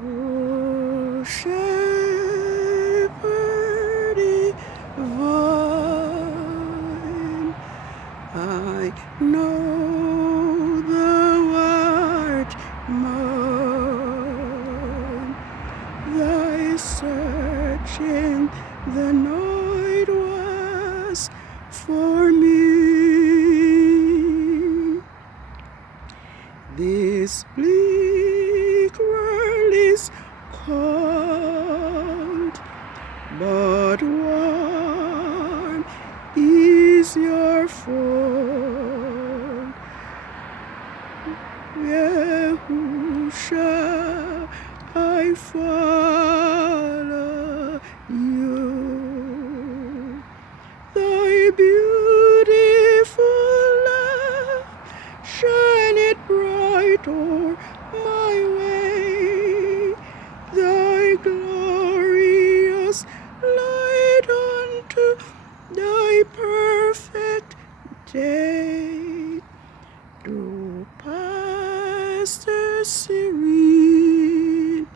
O shepherd divine, I know thou art mine. Thy searching the night was for me. This bleak world is cold, but warm is your fold. Yahusha, I follow you. Thy beautiful love, shine it bright o'er my way. Thy glorious light unto thy perfect day. Through pastures serene,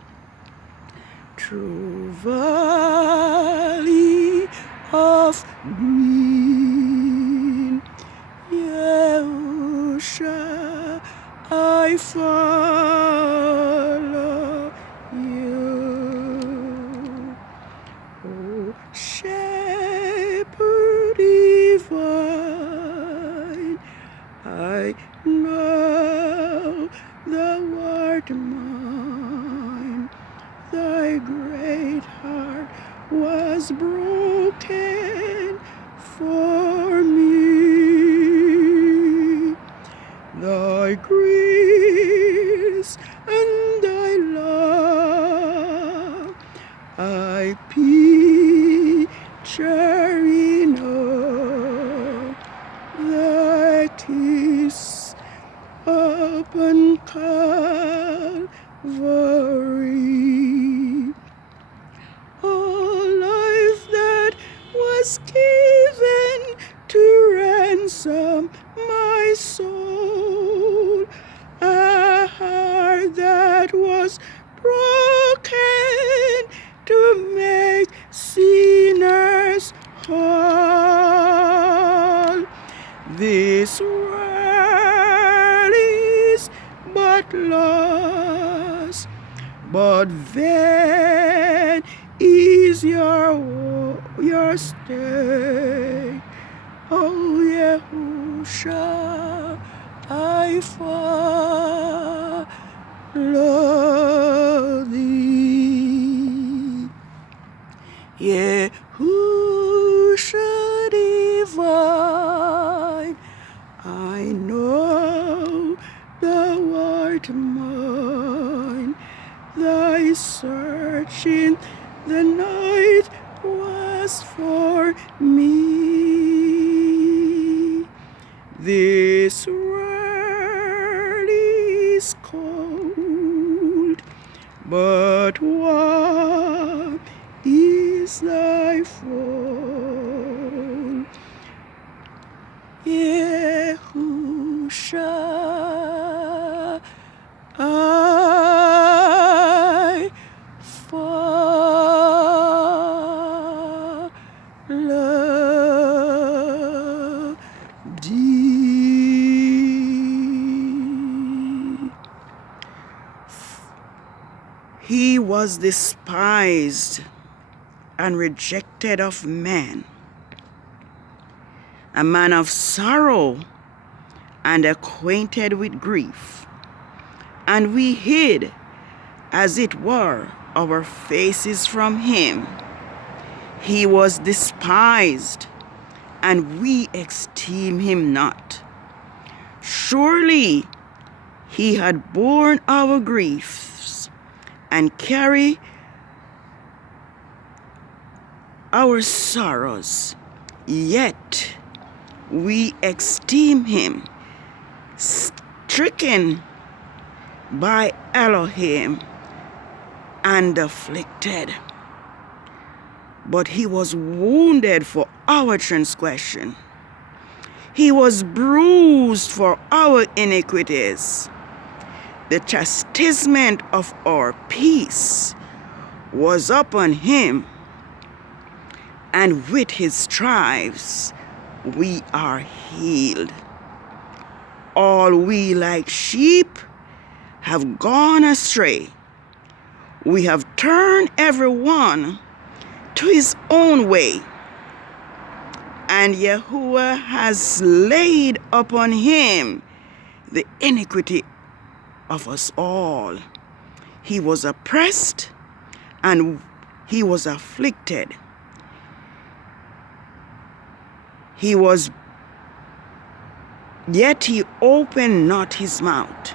through valley of green, Yahusha, I follow you. O shepherd divine, I know thou art mine. Thy great heart was broken for me. Thy grace and thy love I picture in all. Thy kiss upon Calvary. All life that was given to ransom my soul, a heart that was broken to make sinners whole. This world is but loss, but then is your stay. Oh Yahusha, I follow thee. Yahusha divine, I know thou art mine. Thy searching the night was for me. This world is cold, but warm is thy fold. Yahusha, I follow thee. He was despised and rejected of men, a man of sorrow and acquainted with grief. And we hid, as it were, our faces from him. He was despised, and we esteem him not. Surely he had borne our griefs and carried our sorrows, yet we esteem him stricken by Elohim and afflicted. But he was wounded for our transgression. He was bruised for our iniquities. The chastisement of our peace was upon him, and with his stripes we are healed. All we like sheep have gone astray. We have turned everyone to his own way, and Yahuwah has laid upon him the iniquity of us all. He was oppressed and he was afflicted. Yet he opened not his mouth.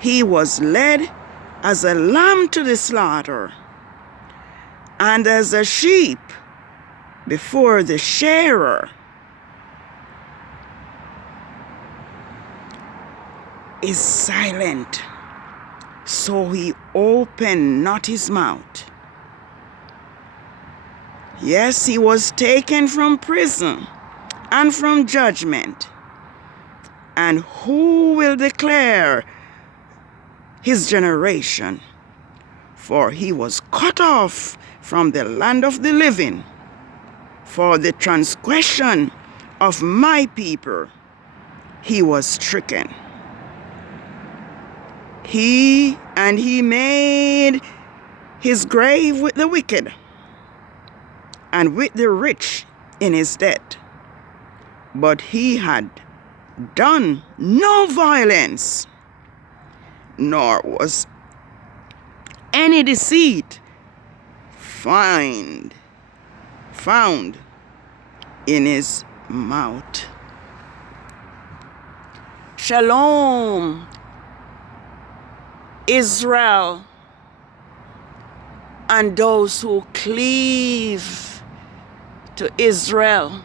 He was led as a lamb to the slaughter, and as a sheep before the shearer is silent, so he opened not his mouth. Yes, he was taken from prison and from judgment. And who will declare his generation? For he was cut off from the land of the living. For the transgression of my people he was stricken. He made his grave with the wicked, and with the rich in his debt. But he had done no violence, nor was any deceit found in his mouth. Shalom, Israel, and those who cleave to Israel.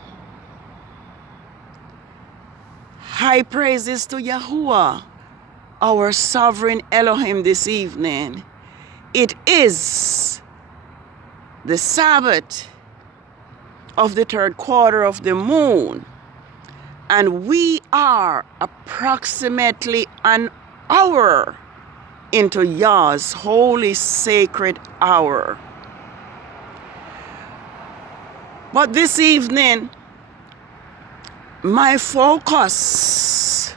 High praises to Yahuwah, our sovereign Elohim, this evening. It is the Sabbath of the third quarter of the moon, and we are approximately an hour into Yah's holy sacred hour. But this evening, my focus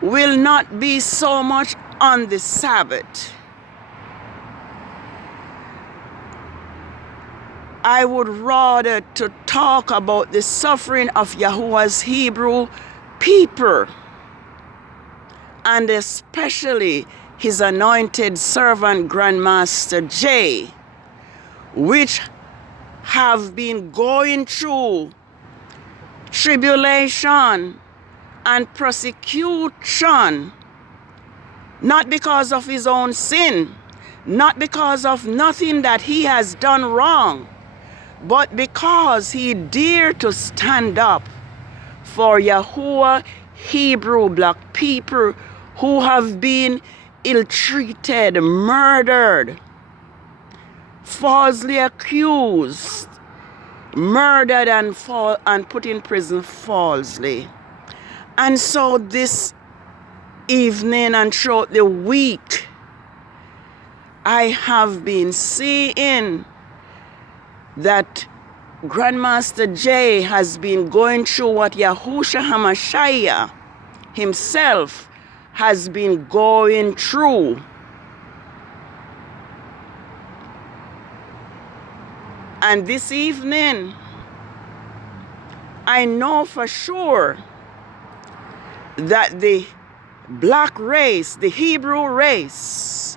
will not be so much on the Sabbath. I would rather to talk about the suffering of Yahuwah's Hebrew people, and especially his anointed servant Grandmaster J, which have been going through tribulation and persecution, not because of his own sin, not because of nothing that he has done wrong, but because he dared to stand up for Yahuwah Hebrew black people who have been ill-treated, murdered, falsely accused, murdered and put in prison falsely. And so this evening and throughout the week, I have been seeing that Grandmaster J has been going through what YAHUSHA HaMashiach himself has been going through. And this evening, I know for sure that the black race, the Hebrew race,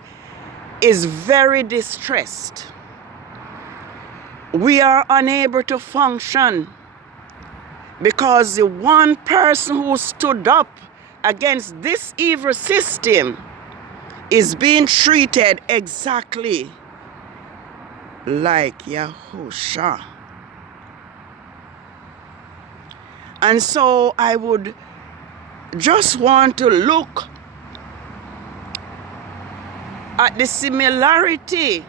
is very distressed. We are unable to function because the one person who stood up against this evil system is being treated exactly like YAHUSHA. And so I would just want to look at the similarity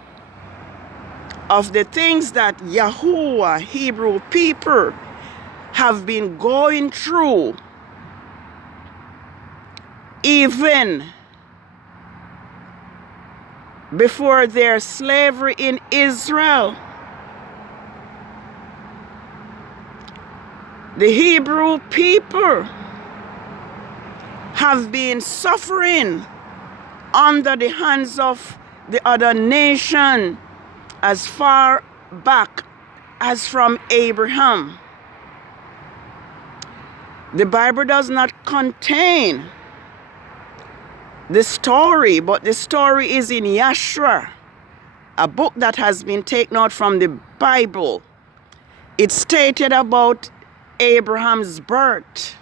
of the things that Yahuwah Hebrew people have been going through even before their slavery in Israel, the Hebrew people have been suffering under the hands of the other nation as far back as from Abraham. The Bible does not contain the story, but the story is in YAHUSHA, a book that has been taken out from the Bible. It stated about Abraham's birth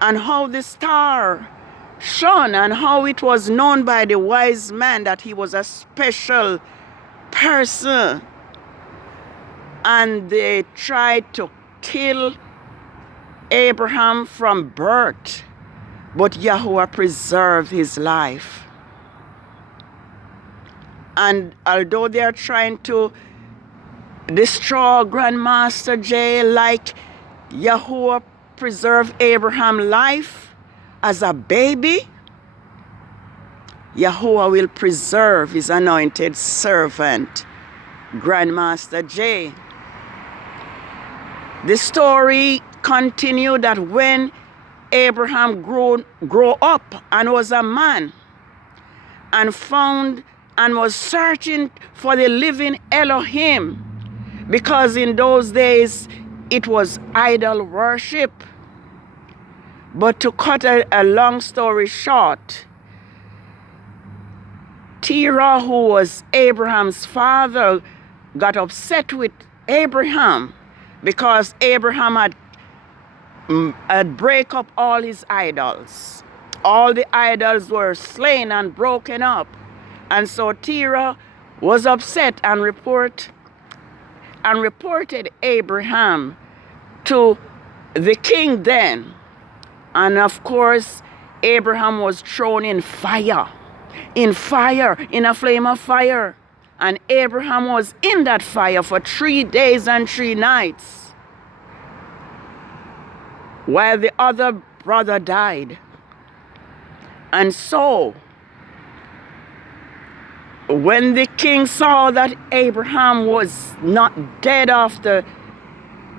and how the star shone and how it was known by the wise man that he was a special person. And they tried to kill Abraham from birth, but Yahuwah preserved his life. And although they are trying to destroy Grandmaster J, like Yahuwah preserved Abraham's life as a baby, Yahuwah will preserve his anointed servant, Grandmaster J. The story continued that when Abraham grew up and was a man and found and was searching for the living Elohim, because in those days it was idol worship. But to cut a long story short, Terah, who was Abraham's father, got upset with Abraham because Abraham had break up all his idols. All the idols were slain and broken up. And so Terah was upset and reported Abraham to the king then. And of course, Abraham was thrown in fire, in a flame of fire. And Abraham was in that fire for 3 days and 3 nights, while the other brother died. And so, when the king saw that Abraham was not dead after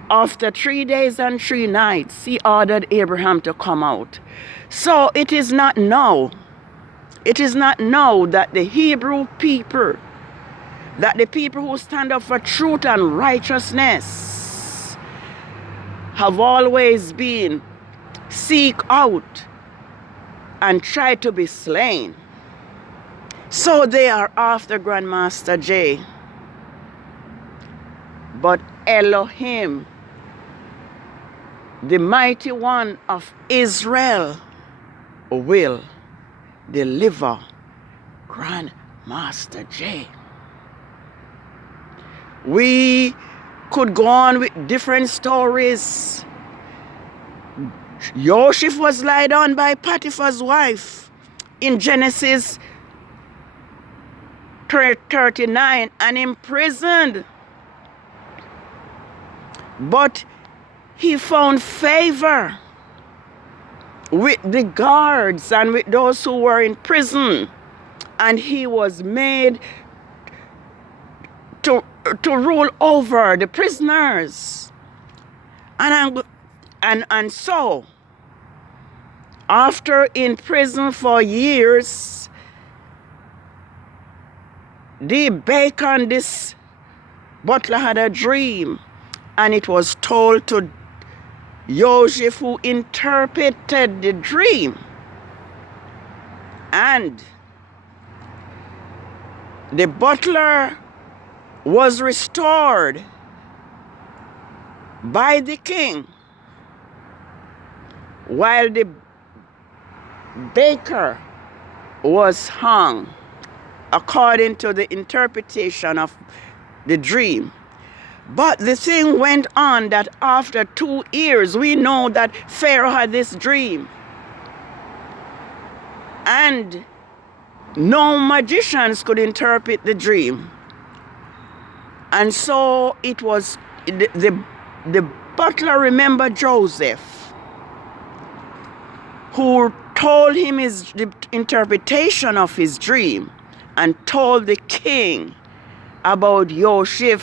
3 days and 3 nights, he ordered Abraham to come out. So it is not now that the Hebrew people, that the people who stand up for truth and righteousness have always been seek out and try to be slain. So they are after Grandmaster J. But Elohim, the mighty one of Israel, will deliver Grandmaster J. We could go on with different stories. Joseph was lied on by Potiphar's wife in Genesis 39 and imprisoned. But he found favor with the guards and with those who were in prison, and he was made to rule over the prisoners. And so, after in prison for years, the baker and this butler had a dream, and it was told to Joseph, who interpreted the dream. And the butler was restored by the king, while the baker was hung, according to the interpretation of the dream. But the thing went on that after 2 years, we know that Pharaoh had this dream, and no magicians could interpret the dream. And so it was the butler remembered Joseph, who told him the interpretation of his dream and told the king about YAHUSHA.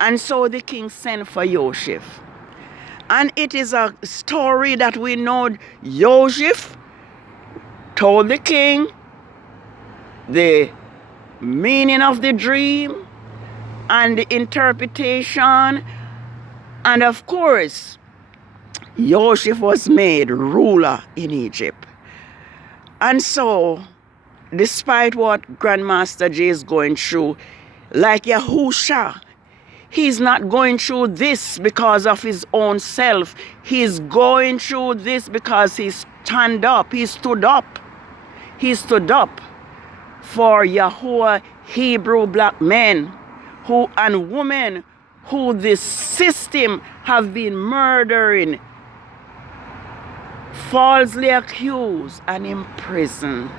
And so the king sent for YAHUSHA. And it is a story that we know YAHUSHA told the king the meaning of the dream and the interpretation. And of course, YAHUSHA was made ruler in Egypt. And so, despite what Grandmaster Jay is going through, like YAHUSHA, he's not going through this because of his own self. He's going through this because he stood up. He stood up for Yahuwah Hebrew black men and women who this system have been murdering, falsely accused and imprisoned.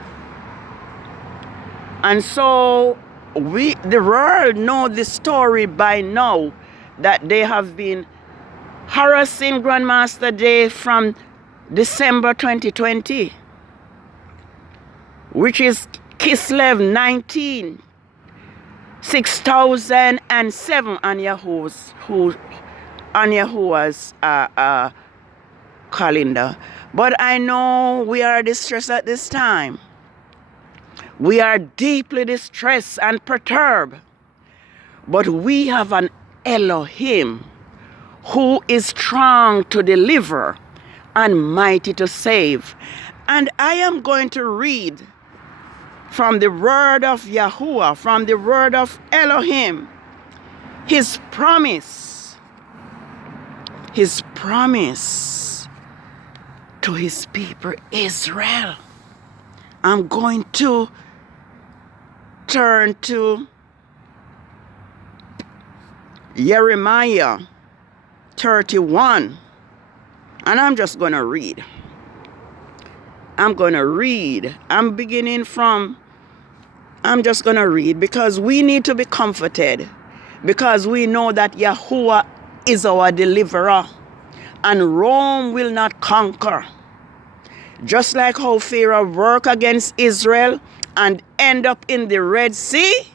And so the world know the story by now, that they have been harassing Grandmaster Jay from December 2020, which is Kislev 19, 6007 on Yahuwah's calendar. But I know we are distressed at this time. We are deeply distressed and perturbed. But we have an Elohim who is strong to deliver and mighty to save. And I am going to read from the word of Yahuwah, from the word of Elohim, his promise to his people Israel. I'm going to turn to Jeremiah 31, and I'm just going to read. I'm just going to read because we need to be comforted, because we know that Yahuwah is our deliverer and Rome will not conquer. Just like how Pharaoh worked against Israel and end up in the Red Sea,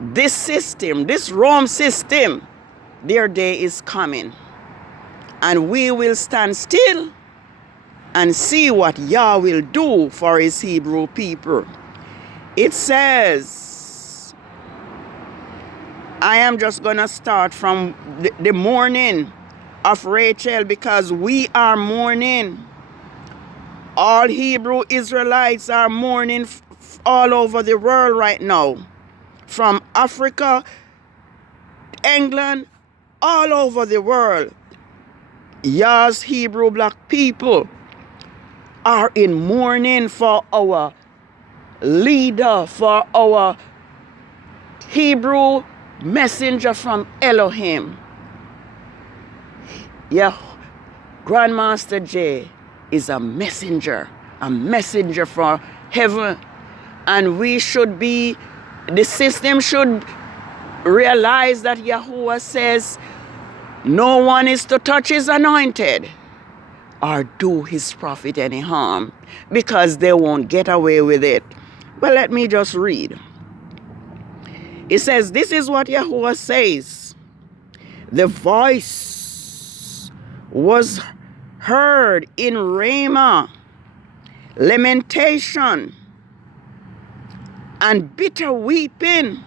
this system, this Rome system, their day is coming. And we will stand still and see what Yah will do for his Hebrew people. It says, I am just going to start from the mourning of Rachel, because we are mourning. All Hebrew Israelites are mourning all over the world right now. From Africa, England, all over the world. Yah's Hebrew black people are in mourning for our leader, for our Hebrew messenger from Elohim. Yeah, Grandmaster Jay is a messenger for heaven. And we should be, the system should realize that Yahuwah says no one is to touch his anointed or do his prophet any harm, because they won't get away with it. Well, let me just read. It says, this is what Yahuwah says. The voice was heard in Ramah, lamentation and bitter weeping.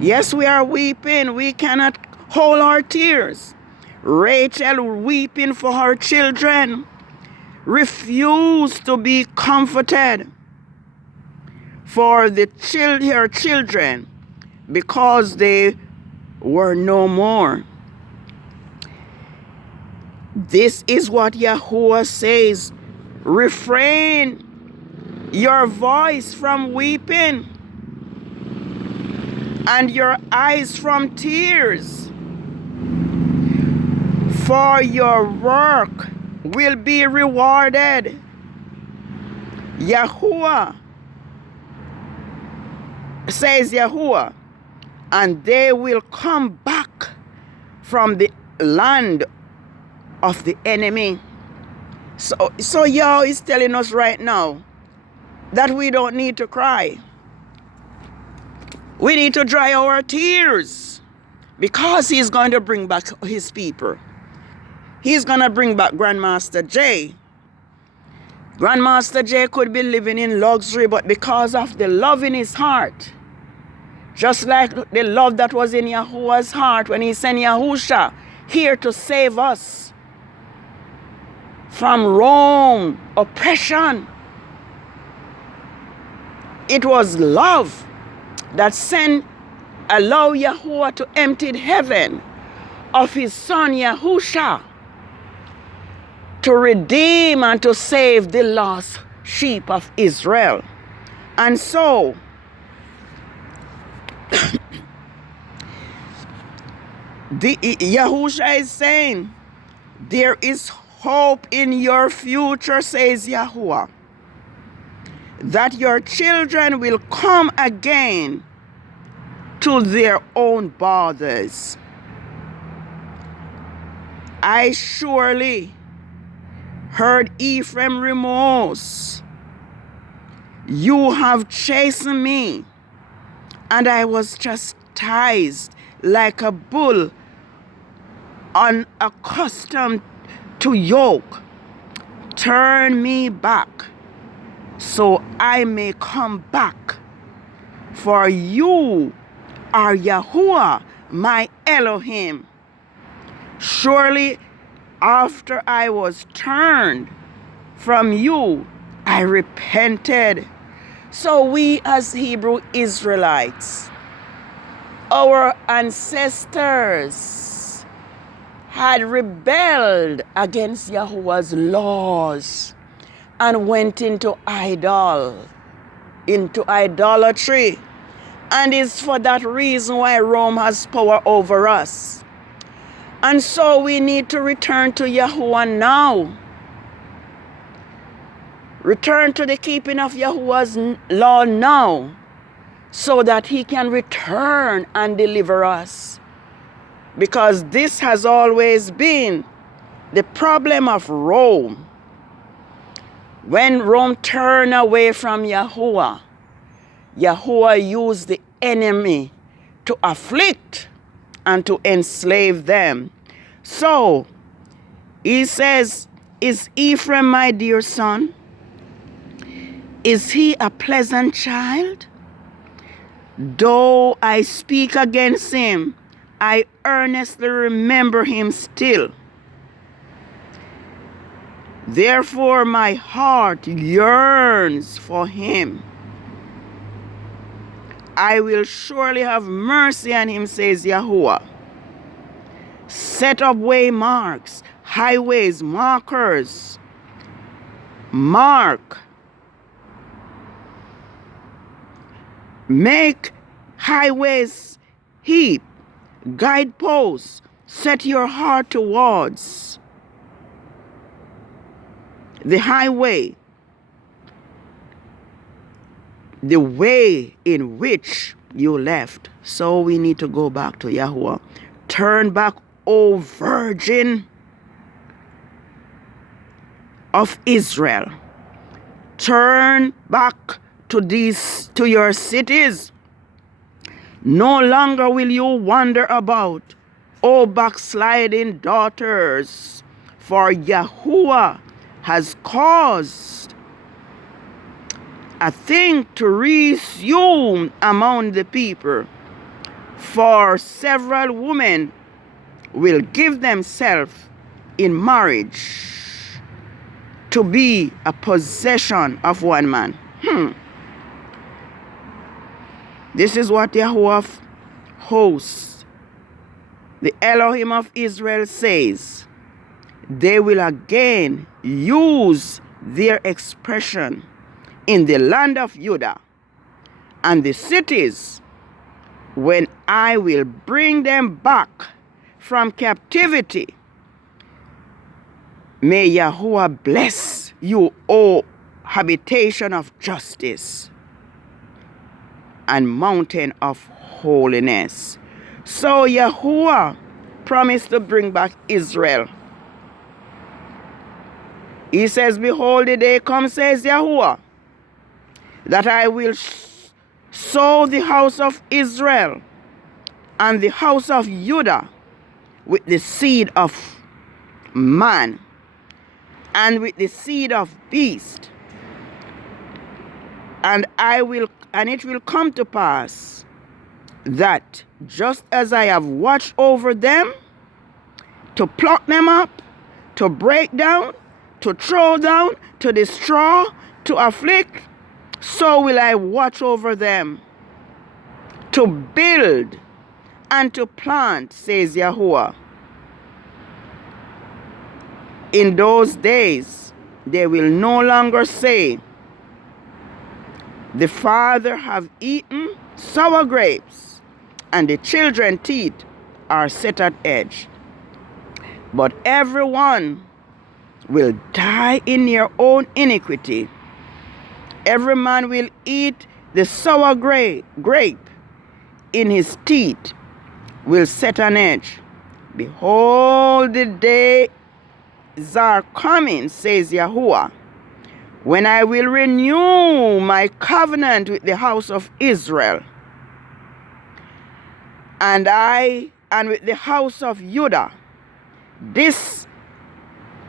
Yes, we are weeping. We cannot hold our tears. Rachel weeping for her children, refused to be comforted for her children because they were no more. This is what Yahuwah says. Refrain your voice from weeping and your eyes from tears, for your work will be rewarded. Yahuwah, says Yahuwah, and they will come back from the land of the enemy. So Yah is telling us right now that we don't need to cry. We need to dry our tears, because he's going to bring back his people. He's going to bring back Grandmaster J. Grandmaster J could be living in luxury, but because of the love in his heart, just like the love that was in Yahuwah's heart when he sent Yahusha here to save us from Rome oppression. It was love that allowed Yahuwah to empty heaven of his son Yahusha to redeem and to save the lost sheep of Israel. And so Yahusha is saying, there is hope in your future, says Yahuwah, that your children will come again to their own borders. I surely heard Ephraim remorse. You have chastened me, and I was chastised like a bull unaccustomed to yoke. Turn me back, so I may come back. For you are Yahuwah, my Elohim. Surely after I was turned from you, I repented. So we as Hebrew Israelites, our ancestors had rebelled against Yahuwah's laws and went into idolatry. And it's for that reason why Rome has power over us. And so we need to return to Yahuwah now. Return to the keeping of Yahuwah's law now, so that he can return and deliver us. Because this has always been the problem of Rome. When Rome turned away from Yahuwah, Yahuwah used the enemy to afflict and to enslave them. So he says, is Ephraim my dear son? Is he a pleasant child? Though I speak against him, I earnestly remember him still. Therefore my heart yearns for him. I will surely have mercy on him, says Yahuwah. Set up waymarks, highways, markers. Mark. Make highways heap, guideposts. Set your heart towards the highway, the way in which you left. So we need to go back to Yahuwah. Turn back, O Virgin of Israel. Turn back to your cities. No longer will you wander about, O backsliding daughters, for Yahuwah has caused a thing to resume among the people. For several women will give themselves in marriage to be a possession of one man. This is what Yahuwah of hosts, the Elohim of Israel, says. They will again use their expression in the land of Judah and the cities when I will bring them back from captivity. May Yahuwah bless you, O habitation of justice and mountain of holiness. So Yahuwah promised to bring back Israel. He says, behold, the day comes, says Yahuwah, that I will sow the house of Israel and the house of Judah with the seed of man and with the seed of beast. And it will come to pass that just as I have watched over them to pluck them up, to break down, to throw down, to destroy, to afflict, so will I watch over them to build and to plant, says Yahuwah. In those days, they will no longer say, the father have eaten sour grapes, and the children's teeth are set at edge. But everyone will die in their own iniquity. Every man will eat the sour grape in his teeth will set an edge. Behold, the days are coming, says Yahuwah, when I will renew my covenant with the house of Israel, and with the house of Judah, this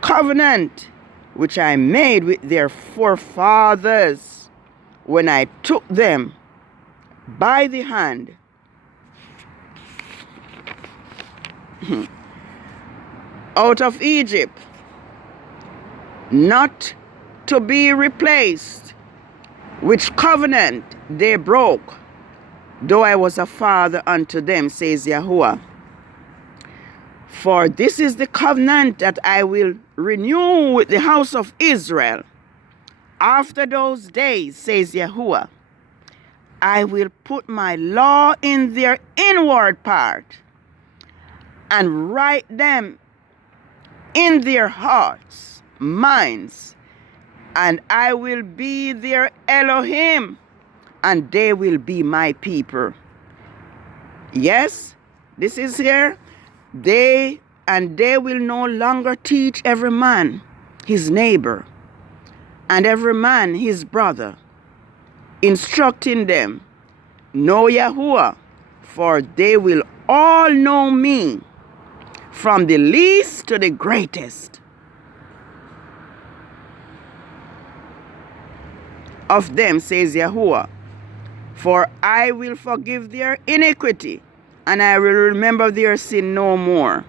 covenant which I made with their forefathers when I took them by the hand out of Egypt, not to be replaced, which covenant they broke, though I was a father unto them, says Yahuwah. For this is the covenant that I will renew with the house of Israel. After those days, says Yahuwah, I will put my law in their inward part and write them in their hearts, minds, and I will be their Elohim, and they will be my people. Yes, this is here. They will no longer teach every man his neighbor and every man his brother, instructing them, know Yahuwah, for they will all know me, from the least to the greatest of them, says Yahuwah. For I will forgive their iniquity, and I will remember their sin no more.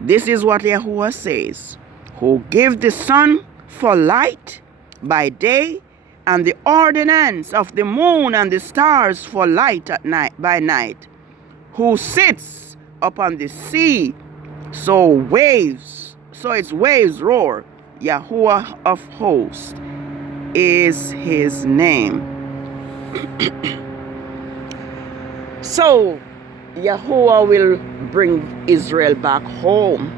This is what Yahuwah says, who give the sun for light by day, and the ordinance of the moon and the stars for light at night by night, who sits upon the sea, so its waves roar. Yahuwah of hosts is his name. So Yahuwah will bring Israel back home.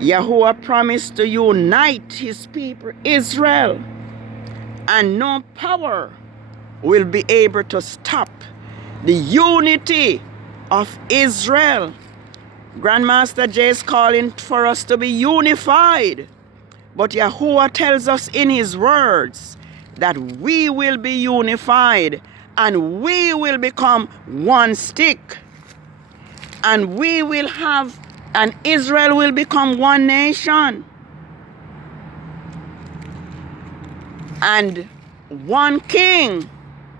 Yahuwah promised to unite his people Israel, and no power will be able to stop the unity of Israel. Grandmaster Jay is calling for us to be unified, but Yahuwah tells us in his words that we will be unified, and we will become one stick, and Israel will become one nation, and one king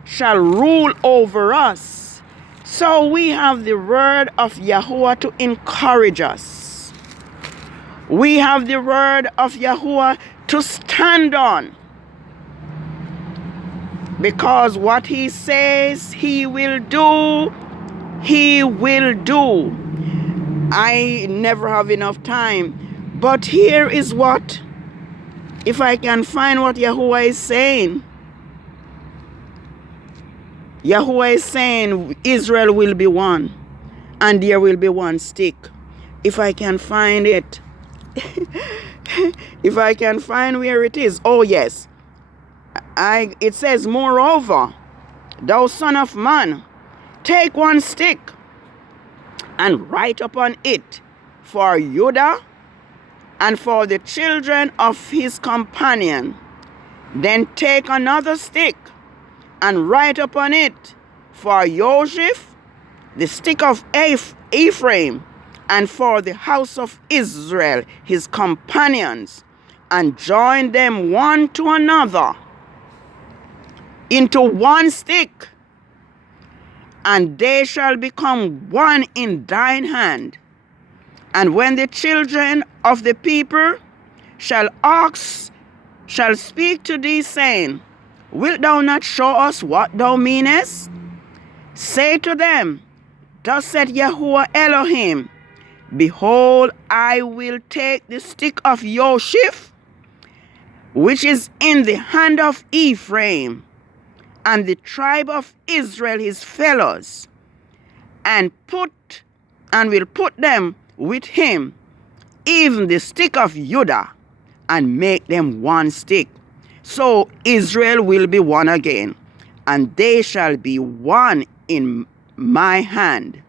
shall rule over us. So we have the word of Yahuwah to encourage us. We have the word of Yahuwah to stand on, because what he says he will do, he will do. I never have enough time, but here is what, if I can find what Yahuwah is saying. Yahuwah is saying Israel will be one, and there will be one stick. If I can find it, if I can find where it is. Oh yes, it says, moreover, thou son of man, take one stick and write upon it for Judah and for the children of his companion. Then take another stick, and write upon it, for Joseph, the stick of Ephraim, and for the house of Israel, his companions, and join them one to another into one stick, and they shall become one in thine hand. And when the children of the people shall speak to thee, saying, Wilt thou not show us what thou meanest? Say to them, Thus saith Yahuwah Elohim, Behold, I will take the stick of Joseph, which is in the hand of Ephraim, and the tribe of Israel his fellows, and will put them with him, even the stick of Judah, and make them one stick. So Israel will be one again, and they shall be one in my hand.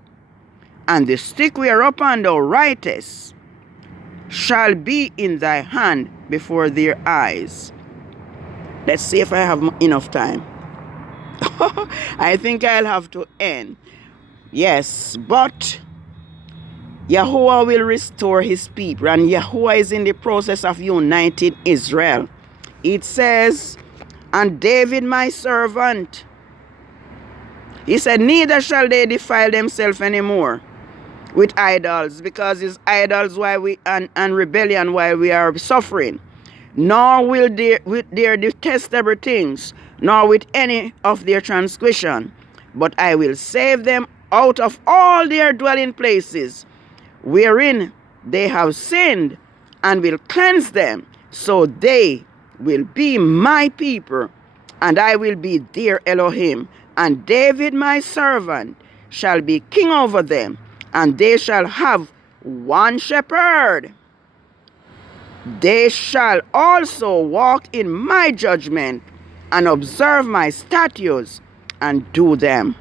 And the stick whereupon thou writest shall be in thy hand before their eyes. Let's see if I have enough time. I think I'll have to end. Yes, but Yahuwah will restore his people, and Yahuwah is in the process of uniting Israel. It says, And David my servant, he said, neither shall they defile themselves anymore with idols, because it's idols while we and rebellion while we are suffering, nor will they with their detestable things, nor with any of their transgression, but I will save them out of all their dwelling places, wherein they have sinned, and will cleanse them, so they will be my people, and I will be their Elohim. And David my servant shall be king over them, and they shall have one shepherd. They shall also walk in my judgment, and observe my statutes, and do them.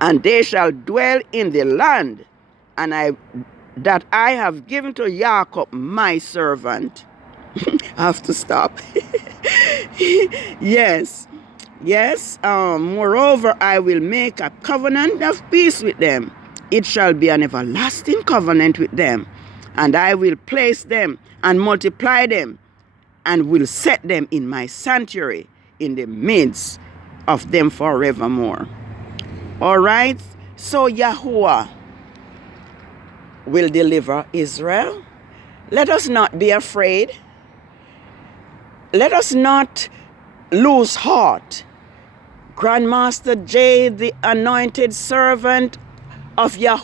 And they shall dwell in the land, that I have given to Jacob my servant. I have to stop. Yes. Moreover, I will make a covenant of peace with them. It shall be an everlasting covenant with them. And I will place them and multiply them, and will set them in my sanctuary in the midst of them forevermore. All right. So Yahuwah will deliver Israel. Let us not be afraid. Let us not lose heart. Grandmaster J, the anointed servant of Yahuwah,